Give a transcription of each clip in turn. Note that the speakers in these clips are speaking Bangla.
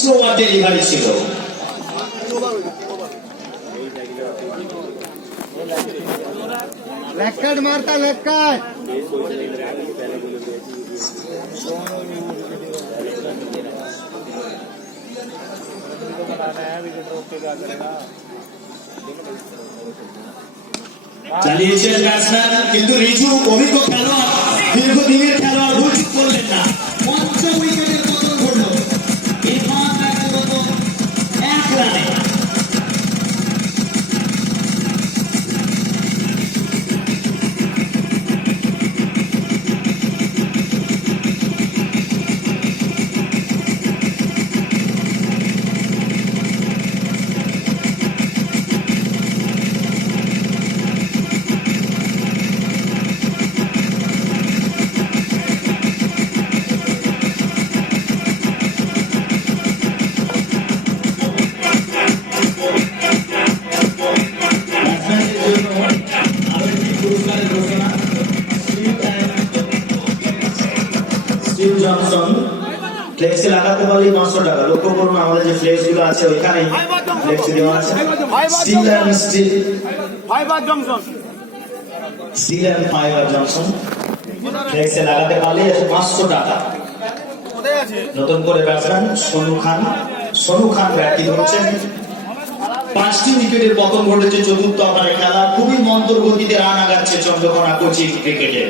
স্লোয়ার ডেলিভারি ছিল। लेग कट मारता लेग कट চালিয়েছিলেন ব্যাটসম্যান, কিন্তু রিজু অভিজ্ঞ খেলোয়াড়, দীর্ঘদিনের খেলোয়াড়, ভুল ঠিক করলেন না। পঞ্চম উইকেটের পতন ঘটল ইরফান ব্যক্তিগত 1 রানে। জনসন ফ্লেক্সে লাগাতে পারলে 500 টাকা। লক্ষ্য করুন আমাদের যে ফ্লেক্স গুলো আছে ওইখানে ফ্লেক্সে দেওয়া আছে। স্টিল ফাইবার জনসন ফ্লেক্সে লাগাতে পারলে 500 টাকা। নতুন করে ব্যাটসম্যান সোনু খান ব্যাটিং করছেন। 5টি উইকেটের পতন ঘটেছে চতুর্থ ওভারে খেলা। খুবই মন্তর গতিতে রান আগাচ্ছে চন্দ্রকোনা কোচিং ক্রিকেটে।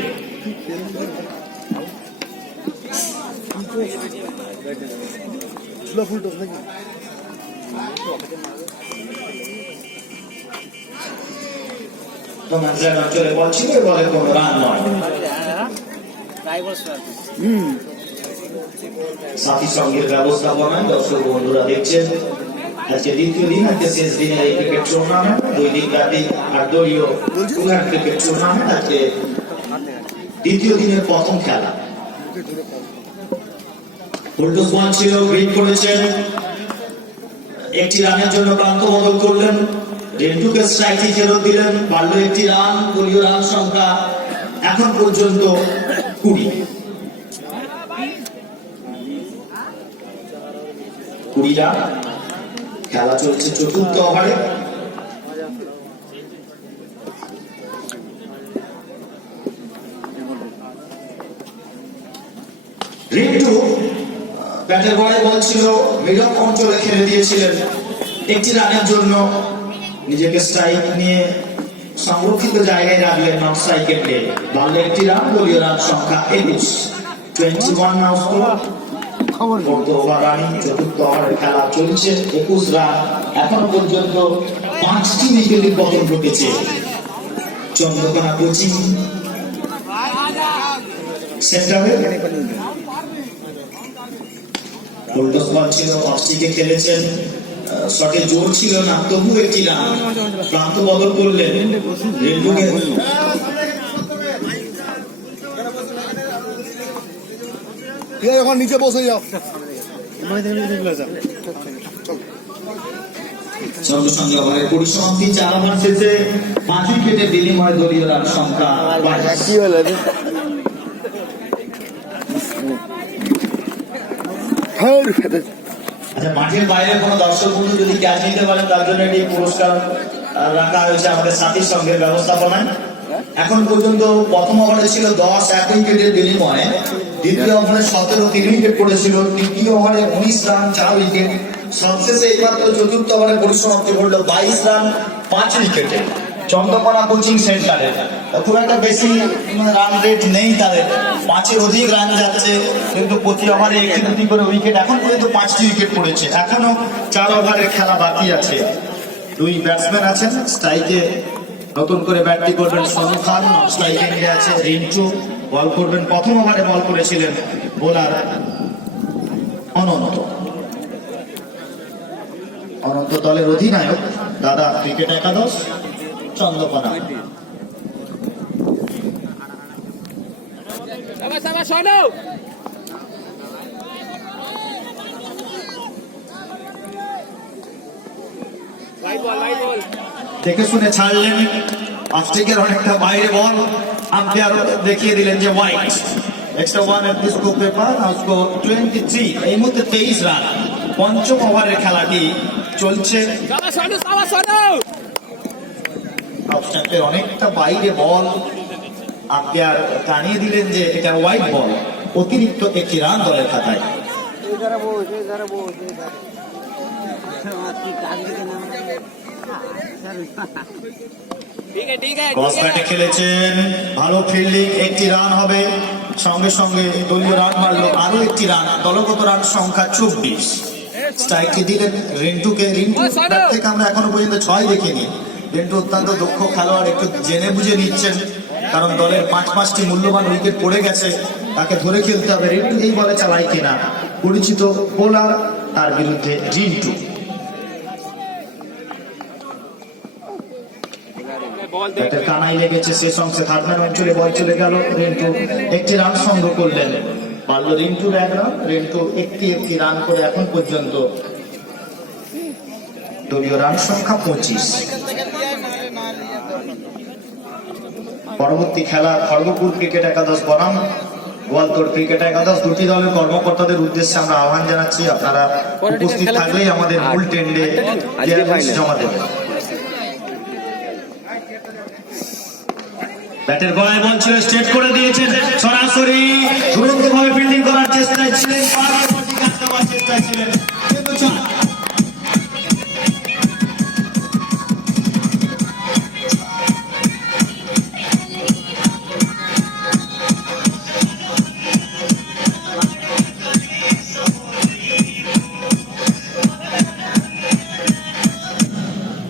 অঞ্চলে বল ছিল, বলে কোন রান নয়। সাথী সঙ্গের ব্যবস্থাপনায় দর্শক বন্ধুরা দেখছেন আজকে দ্বিতীয় দিন, আজকে শেষ দিনের এই ক্রিকেট টুর্নামেন্ট। 2 দিন ব্যাপী 8 দলীয় ক্রিকেট টুর্নামেন্ট, আজকে দ্বিতীয় দিনের প্রথম খেলা। ফুলটস বল ছিল, গ্রিপ করেছেন, একটি রানের জন্য প্রান্ত বদল করলেন, রেন্টুকে স্ট্রাইকে ফেরত দিলেন, বাড়ল 1টি রান। দলীয় রান সংখ্যা এখন পর্যন্ত 20 রান। খেলা চলছে চতুর্থ ওভারে। রিন্টু ব্যাটের বলে বল ছিল, মিডল অঞ্চলে খেলে দিয়েছিলেন, 1টি রানের জন্য নিজেকে স্ট্রাইক নিয়ে সংরক্ষিত জায়গায় রাখলেন নন স্ট্রাইকের প্লে। বাড়ল 1টি রান, দলীয় রান সংখ্যা 21 নাও স্কোর। চতুর্থ ওভারের খেলা চলছে, 21 রান। এখনো পর্যন্ত 5টি উইকেটের পতন ঘটেছে চন্দ্রকোনা কোচিং সেন্টারে। ফুলটস বল ছিল, অফস্টিকে খেলেছেন, শটে জোর ছিল না, তবু 1টি রান। প্রান্ত বদল করলেন, রেন্টুকে এখন নিচে বসে যাও। সঙ্গে সঙ্গে ওভারের পরিসমাপ্তি। 4 ওভার শেষে 5 উইকেটের বিনিময়ে দলীয় রান সংখ্যা 22। আচ্ছা, মাঠের বাইরে কোনো দর্শক বন্ধু যদি ক্যাচ নিতে পারেন তার জন্য একটি পুরস্কার রাখা হয়েছে আমাদের সাথীর সঙ্গে ব্যবস্থাপনায়। এখন পর্যন্ত প্রথম ওভারে ছিল 10 1 উইকেটের বিনিময়ে, দ্বিতীয় ওভারে 17 3 উইকেট পড়েছিল, তৃতীয় ওভারে 19 রান 4 উইকেট, সবশেষে এইমাত্র চতুর্থ ওভারে পরিসমাপ্তি ঘটল 22 রান 5 উইকেটে চন্দ্রকোনা কোচিং সেন্টারে। খুব একটা বেশি রান রেট নেই তাদের, 5-এর অধিক রান যাচ্ছে, কিন্তু প্রতি ওভারে 1-2 করে উইকেট। এখন পর্যন্ত 5টি উইকেট পড়েছে, এখনো 4 ওভারের খেলা বাকি আছে। 2 ব্যাটসম্যান আছেন স্ট্রাইকে। নতুন করে ব্যাটিং করবেন সোনু খান, স্ট্রাইকে নিয়ে আছে রিন্টু। বল করবেন, প্রথম ওভারে বল করেছিলেন বোলার অনন্ত দলের অধিনায়ক দাদা ক্রিকেট একাদশ চন্দ্রকোনা। দেখে শুনে ছাড়লেন, অস্ট্রেলিয়ার অনেকটা বাইরে বল, আম্পায়ার দেখিয়ে দিলেন যে white. Extra 1 at this paper, now score 23। এই মুহূর্তে 23 রান। পঞ্চম ওভারের খেলাটি চলছে। স্ট্যাম্পের অনেকটা বাইরে বল, আম্পায়ার জানিয়ে দিলেন যে এটা হোয়াইট বল, অতিরিক্ত একটি রান দলের খাতায়। ক্রস ব্যাটে খেলেছেন, ভালো ফিল্ডিং, একটি রান হবে, সঙ্গে সঙ্গে দলীয় রান মারলো আরো একটি রান, দলগত রান সংখ্যা 24। স্ট্রাইকটি দিলেন রিন্টুকে। রিন্টু ব্যাট থেকে আমরা এখনো পর্যন্ত 6 দেখিনি। রিন্টু অত্যন্ত দক্ষ খেলোয়াড়, একটু জেনে বুঝে নিচ্ছেন, কারণ দলের 5-5টি মূল্যবান উইকেট পড়ে গেছে, তাকে ধরে খেলতে হবে। রিন্টু এই বলে চালায় কিনা, পরিচিত বোলার তার বিরুদ্ধে রিন্টু। ব্যাটের কানাই লেগেছে, শেষ অংশে থার্ডম্যান অঞ্চলে বল চলে গেল। রিন্টু একটি রান সংগ্রহ করলেন, পারল রিন্টুর 1 রান। রিন্টু একটি রান করে এখন পর্যন্ত দলীয় রান সংখ্যা 25। পরবর্তী খেলা খড়গপুর ক্রিকেট একাদশ বনাম গোয়ালতোড় ক্রিকেট একাদশ। দুটি দলের কর্মকর্তাদের উদ্দেশ্যে আমরা আহ্বান জানাচ্ছি, আপনারা উপস্থিত থাকলেই আমাদের মূল টেন্ডে জমা দেবেন। ব্যাটের গলায় বল ছিল, স্ট্রেট করে দিয়েছেন, সরাসরি দুরন্ত ভাবে ফিল্ডিং করার চেষ্টায় ছিলেন, চেষ্টায় ছিলেন, কিন্তু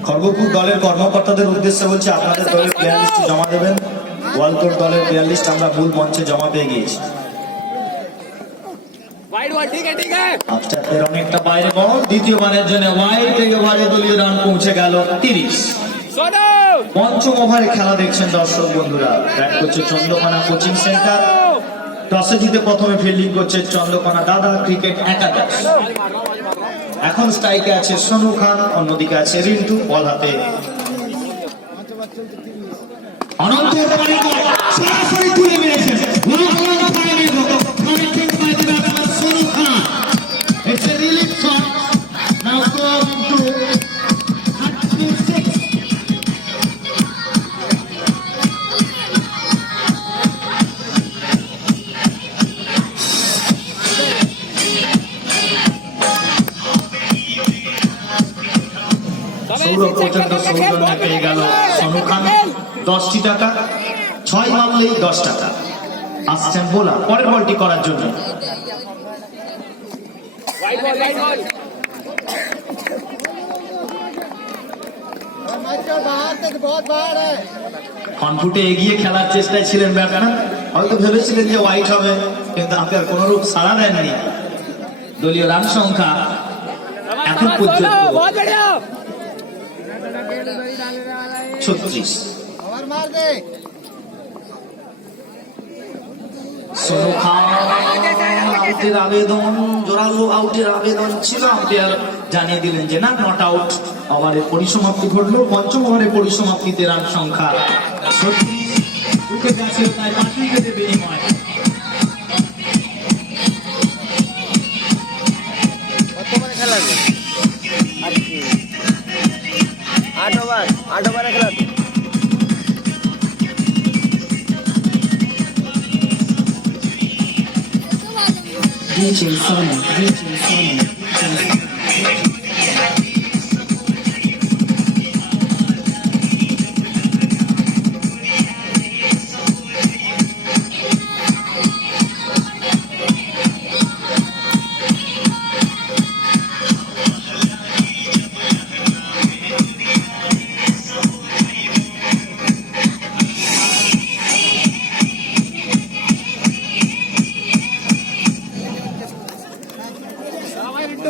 খড়গপুর দলের কর্মকর্তাদের উদ্দেশ্যে বলছি, আপনাদের দলের প্লেয়ার লিস্ট জমা দেবেন। গোয়ালতোড় দলের প্লেয়ার লিস্ট আমরা মূল মঞ্চে জমা পেয়ে গিয়েছি। অনেকটা বাইরে বল, দ্বিতীয়বারের জন্য ওয়াইড, এই ওভারে দলীয় রান পৌঁছে গেল 30। পঞ্চম ওভারে খেলা দেখছেন দর্শক বন্ধুরা। ব্যাট করছে চন্দ্রকোনা কোচিং সেন্টার। টসে জিতে প্রথমে ফিল্ডিং করছে চন্দ্রকোনা দাদা ক্রিকেট একাদশ। এখন স্ট্রাইকে আছে সোনু খান, অন্যদিকে আছে রিন্টু। বল হাতে অনন্ত সরাসরি তুলে মেরেছেন। সোনু খান, it's a relief shot. Now go to 36. Sourav পর্যন্ত সৌজন্যে পেয়ে গেল সোনু খান 10টি টাকা। 6 মারলেই 10 টাকা। আসছেন বোলার পরের বলটি করার জন্য। কনফুটে এগিয়ে খেলার চেষ্টায় ছিলেন ব্যাটসম্যান, হয়তো ভেবেছিলেন যে হোয়াইট হবে, কিন্তু আম্পায়ার কোন রূপ সাড়া দেননি। দলীয় রান সংখ্যা এখন পর্যন্ত 36। সোনু খান আউটের আবেদন, জোরালো আউটের আবেদন ছিল, আম্পায়ার জানিয়ে দিলেন যে না, নট আউট। ওভারের পরিসমাপ্তি ঘটলো। পঞ্চম ওভারের পরিসমাপ্তিতে রান সংখ্যা 36। উইকেট আছে তাই 5 উইকেটের বিনিময়। आठ ओवर खेला DJ Sonic, DJ Sonic,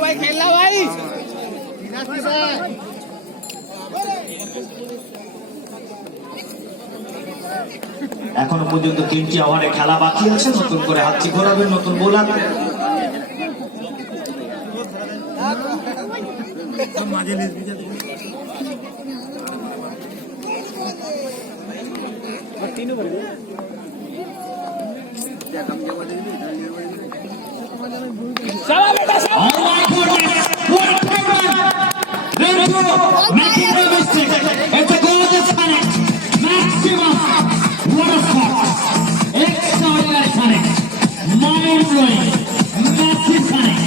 भाई खेलना भाई। এখনো পর্যন্ত 3টি ওভারে খেলা বাকি আছে। নতুন করে হাতটি ঘোরাবেন নতুন বোলার। चला बेटा making no mistake. It's a gorgeous connect. Maximum. What a shot. Extraordinary connect. Mind-blowing. Massive connect.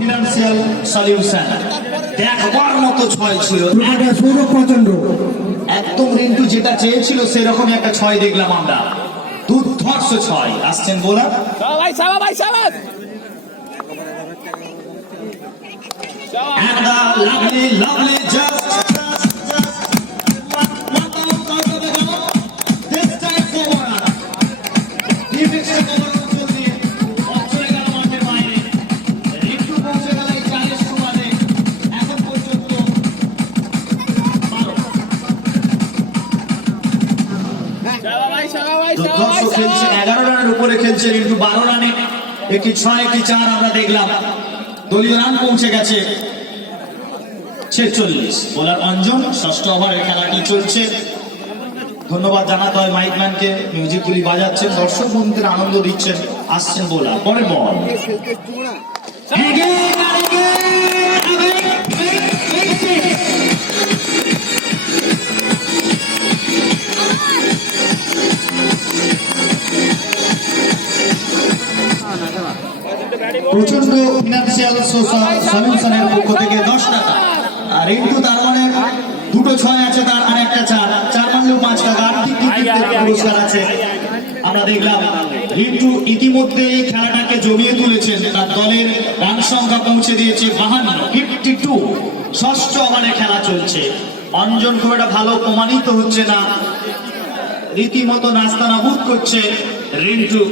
Financial solution দেখবার মতো ছয় ছিল, একদম রিন্টু যেটা চেয়েছিল সেরকমই একটা ছয় দেখলাম আমরা। দুর্ধর্ষ ছয়। আসছেন bowler and the lovely just this time forward deep extra cover চলছে অচলে গেল মাঠের বাইরে একটু পৌঁছে গেল 40 সুবাদে এখন পর্যন্ত 12 খেলছেন 11 রানের উপরে খেলছেন কিন্তু 12 রানে একটি 6 একটি 4 আমরা দেখলাম। দলীয় রান পৌঁছে গেছে 46। বোলার অঞ্জন, ষষ্ঠ ওভারের খেলাটি চলছে। ধন্যবাদ জানাতে হয় মাইকম্যানকে, মিউজিক গুলি বাজাচ্ছেন, দর্শক বন্ধুদের আনন্দ দিচ্ছেন। আসছেন বোলার, পরের বল। প্রচন্ড ফিনান্সিয়াল সলিউশনের পক্ষ থেকে 10 টাকা। আর রিন্টু তার মানে দুটো 6 আছে তার, আর একটা 4 মানলেও 5 টাকা আর্থিক পুরস্কার আছে। আমরা দেখলাম রিন্টু ইতিমধ্যে এই খেলাটাকে জমিয়ে তুলেছেন, তার দলের রান সংখ্যা পৌঁছে দিয়েছে 52। ষষ্ঠ ওভারে খেলা চলছে। অঞ্জন খুব একটা ভালো প্রমাণিত হচ্ছে না, রীতিমতো নাস্তানাবুদ করছে রিন্টু।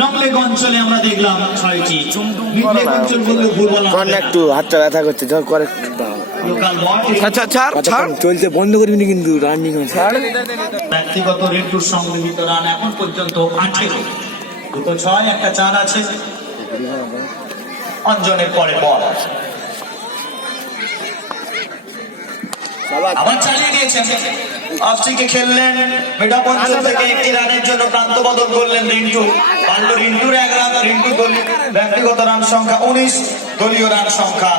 লং লেগ অঞ্চলে আমরা দেখলাম 6টি, মিড লেগ অঞ্চল বললে ভুল বলা হবে না। একটু হাতটা ব্যথা করছে, ধর করে লোকাল বল চলতে বন্ধ করবি না কিন্তু রানিং ব্যক্তিগত রিন্টুর সংগৃহীত রান এখন পর্যন্ত 18। দুটো 6 একটা 4 আছে। অঞ্জনের পরে বল আবার চালিয়ে দিয়েছেন, অফস্টিকে খেললেন। মিড অফ অঞ্চল থেকে একটি রানের জন্য প্রান্ত বদল করলেন রিন্টু। পারল রিন্টুর 1 রান। রিন্টু ব্যক্তিগত রান সংখ্যা 19, দলীয় রান সংখ্যা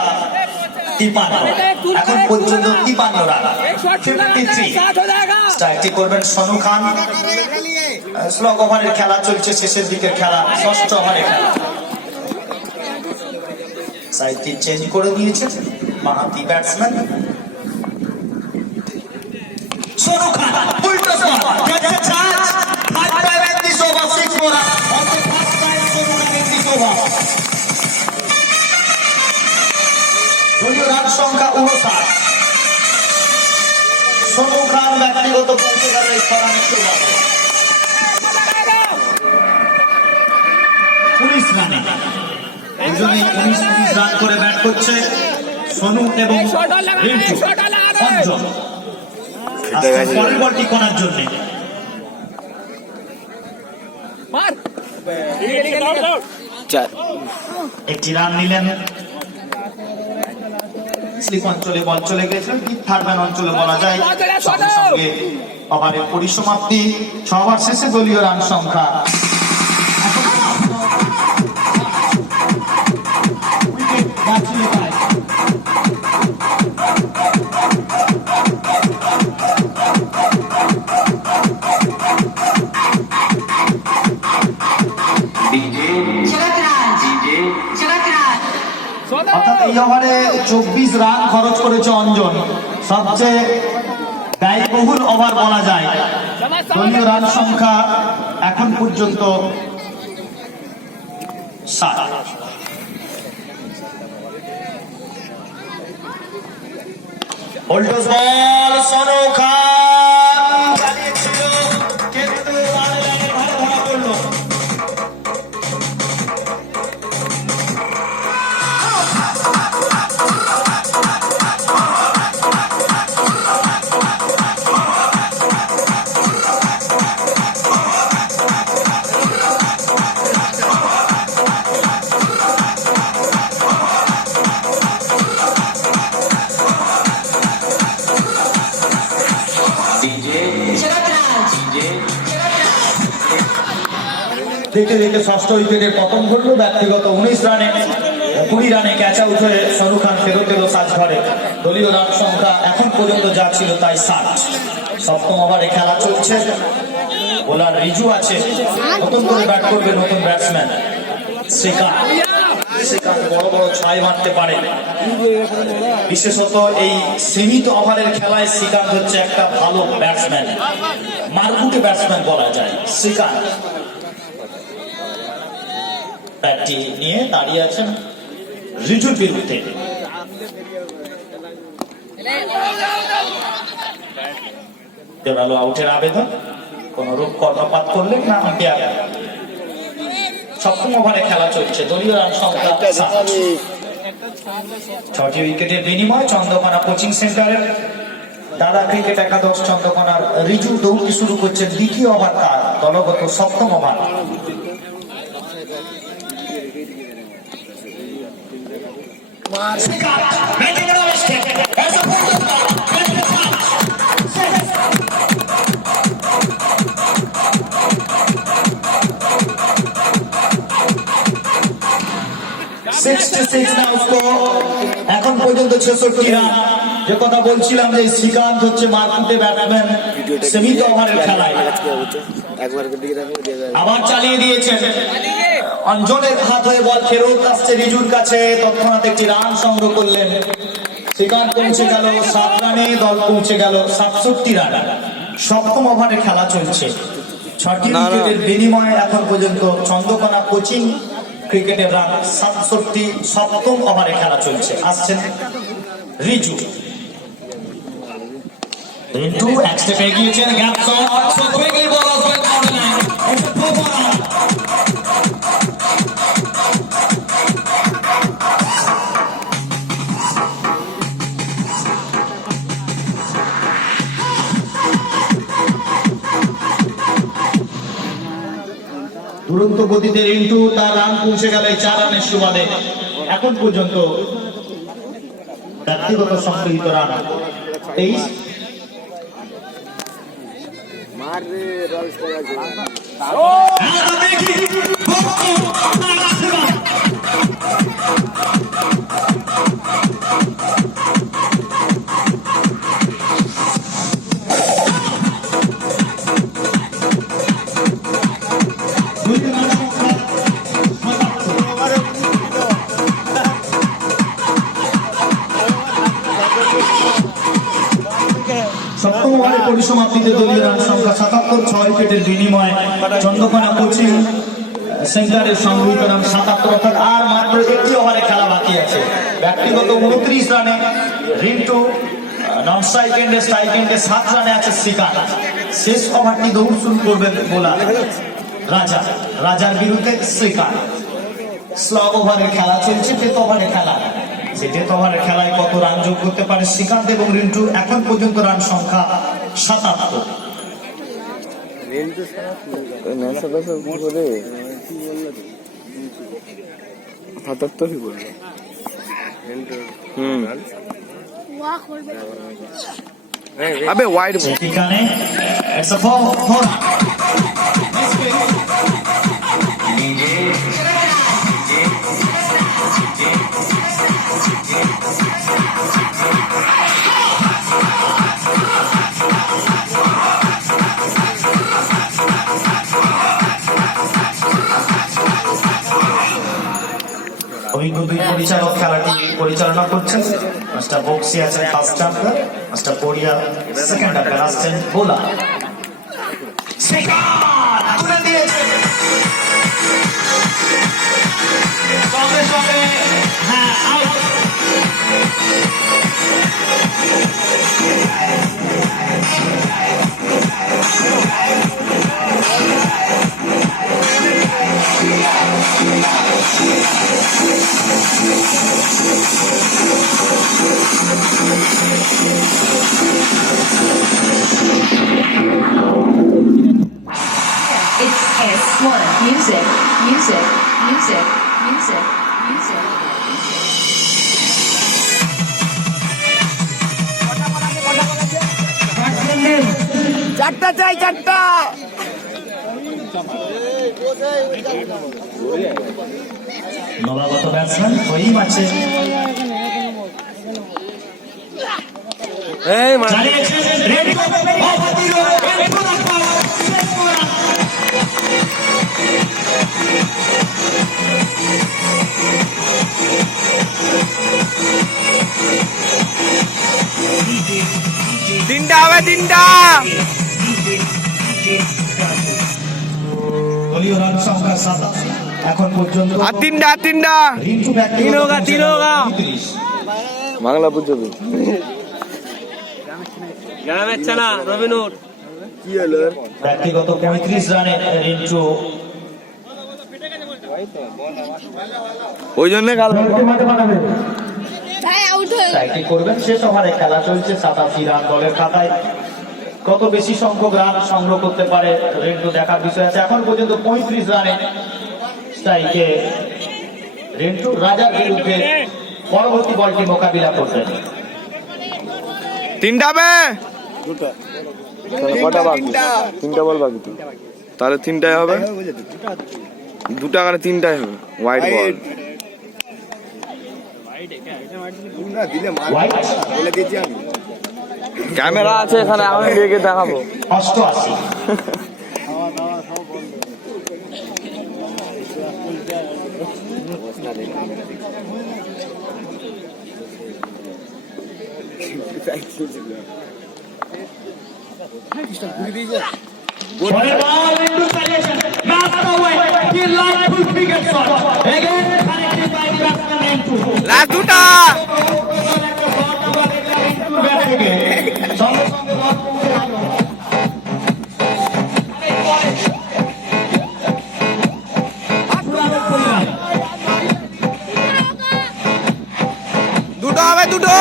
53। এখন পর্যন্ত 53 রান, 53। স্ট্রাইকটি করবেন সনু খান। স্লগ ওভারের খেলা চলছে, শেষের দিকের খেলা, ষষ্ঠ ওভারের খেলা। সাইডটি চেঞ্জ করে দিয়েছে বাঁহাতি batsman Sonu Khan, ultra shot, gets a charge, 5 in this over, 6 for us. On the first time, Sonu Khan in this over. দলীয় রান সংখ্যা 59। সনু খান ব্যক্তিগত পৌঁছে গেল এই 6 রানের ওভারে 19 রানে। দুজনেই 19 রান করে ব্যাট করছে সনু এবং রিন্টু। অঞ্জন পরের বলটি করার জন্য একটি রান নিলেন। স্লিপ অঞ্চলে বল চলে গেছিল, থার্ড ম্যান অঞ্চলে বলা যায়। সঙ্গে সঙ্গে ওভারের পরিসমাপ্তি। 6 ওভার শেষে দলীয় রান সংখ্যা অর্থাৎ এই ওভারে 24 রান খরচ করেছে অঞ্জন, সবচেয়ে ব্যয়বহুল ওভার বলা যায়। দলীয় রান সংখ্যা এখন পর্যন্ত 7। উল্টোস বল, সনু খান চালিয়েছিল কিন্তু ভালো ধরা পড়লো। দেখতে দেখতে ষষ্ঠ উইকেটে পতন ঘটলো। ব্যক্তিগত 19 রানে 20 রানে ক্যাচ আউট হয়ে সরু খান ফেরত এলো সাজঘরে। দলীয় রান সংখ্যা এখন পর্যন্ত যা ছিল তাই 60। সপ্তম ওভারে খেলা চলছে। বোলার রিজু আছে, নতুন করে ব্যাট করবে নতুন ব্যাটসম্যান শ্রীকান্ত। শ্রীকান্ত বড় বড় ছয় মারতে পারে। বিশেষত এই সীমিত ওভারের খেলায় শ্রীকান্ত হচ্ছে একটা ভালো ব্যাটসম্যান, মারকুটে ব্যাটসম্যান বলা যায়। শ্রীকান্ত ব্যাটটি নিয়ে দাঁড়িয়ে আছেন রিজুর বিরুদ্ধে। আউটের আবেদন, কোন রূপ কর্ণপাত করলেন না আম্পায়ার। সপ্তম ওভারে খেলা চলছে। দলীয় রান সংখ্যা 6টি উইকেটের বিনিময় চন্দ্রকোনা কোচিং সেন্টারের দাদা ক্রিকেট একাদশ চন্দ্রকোনার রিজু দৌড়টি শুরু করছে। দ্বিতীয় ওভার তার দলগত সপ্তম ওভার। এখন পর্যন্ত 66 রান। যে কথা বলছিলাম যে শ্রীকান্ত হচ্ছে মারকুটে ব্যাটসম্যান সীমিত ওভারের খেলায়। আবার চালিয়ে দিয়েছেন, অঞ্জনের হাত হয়ে বল ফেরত আসছে রিজুর কাছে। তৎক্ষণাৎ একটি রান সংগ্রহ করলেন। শ্রীকান্ত পৌঁছে গেল 7 রানে, দল পৌঁছে গেল 67 রান। সপ্তম ওভারে খেলা চলছে। 6টি উইকেটের বিনিময়ে এখন পর্যন্ত চন্দ্রকোনা কোচিং ক্রিকেটের রান 67। সপ্তম ওভারে খেলা চলছে। আসছেন রিজু। রিন্টু এক স্টেপ এগিয়েছেন, gap shot, so quickly ball out by corner. এটা প্রপার। দুরন্ত গতিতে রিন্টু তার রান পৌঁছে গেল 4 রানের সুবাদে। এখন পর্যন্ত ব্যক্তিগত সংগৃহীত রান 23। সপ্তম ওভারের পরিসমাপ্তিতে দলীয় রান সংখ্যা 77। 6 উইকেটের বিনিময়ে চন্দ্রকোনা কোচিং সেন্টারের সংগৃহীত রান 77। অর্থাৎ আর মাত্র একটি ওভারে খেলা বাকি আছে। ব্যক্তিগত 29 রানে রিন্টু, নন স্ট্রাইক এন্ডে, স্ট্রাইক এন্ডে 7 রানে আছে শ্রীকান্ত। শেষ ওভারটি দৌড় শুরু করবেন বোলার রাজা। রাজার বিরুদ্ধে শ্রীকান্ত। স্লগ ওভারের খেলা চলছে। ডেথ ওভারের খেলা, সেই ডেথ ওভারের খেলায় কত রান যোগ করতে পারে শ্রীকান্ত এবং রিন্টু। এখন পর্যন্ত রান সংখ্যা 77। আবে ওয়াইড এখানে it's a four. অভিজ্ঞ দুই পরিচালক খেলাটি পরিচালনা করছেন। মাস্টার বক্সি আছেন first umpire, master Korea second umpire. আসছেন বোলার তুলে দিয়েছেন সঙ্গে সঙ্গে। হ্যাঁ, out. It's S1 music, music, music, music, music. চারটা চাই, চারটা। নবাগত ব্যাটসম্যান ফহিম আছে, চালিয়েছেন, রেডি তিনটা হবে, তিনটা। দলীয় রান সংখ্যা 7 এখন পর্যন্ত। আর তিনটা, আর তিনটা। রিন্টু তিন হোগা, তিন হোগা। 35। বাংলা বুঝবে ব্যক্তিগত 35 রানে রিন্টু ওই জন্য ভাই আউট হয়ে স্ট্রাইকিং করবেন। শেষ ওভারে খেলা চলছে, 87 রান দলের খাতায়। কত বেশি সংখ্যক রান সংগ্রহ করতে পারে রিন্টু দেখার বিষয় আছে। এখন পর্যন্ত 35 রানে স্ট্রাইকে রিন্টু। রাজার বিরুদ্ধে পরবর্তী বলটি মোকাবিলা করবেন। তিনটা হবে। কটা বাকি? তিনটা বল বাকি তো, তাহলে তিনটাই হবে। দুটা মানে তিনটাই হবে। হোয়াইট বল হোয়াইট ক্যামেরা আছে এখানে, আমি দেখে দেখাবো। 88। পরের বল রিন্টু চালিয়েছেন, match over, he like full cricket shot, again connected by batsman Rintu. Last দুটা। রিন্টুর ব্যাট থেকে সঙ্গে সঙ্গে বল পৌঁছে গেল। দুটো হবে, দুটো।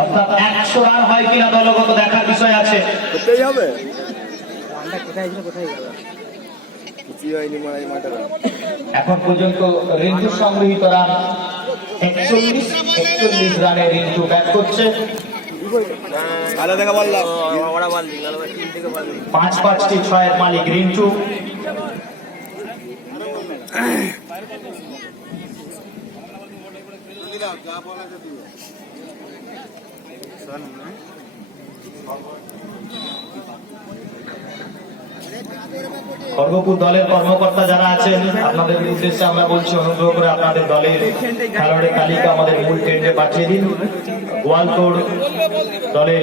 অর্থাৎ 100 রান হয় কিনা দলগত দেখার বিষয় আছে। এখন পর্যন্ত রিন্টুর সংগৃহীত রান 41 রানে রিন্টু ব্যাট করছে। 5-5টি 6-এর মালিক রিন্টু। খড়গপুর দলের কর্মকর্তা যারা আছেন, আপনাদের উদ্দেশ্যে আমরা বলছি, অনুগ্রহ করে আপনাদের দলের খেলোয়াড়ের তালিকা আমাদের মূল কেন্দ্রে পাঠিয়ে দিন। গোয়ালতোড় দলের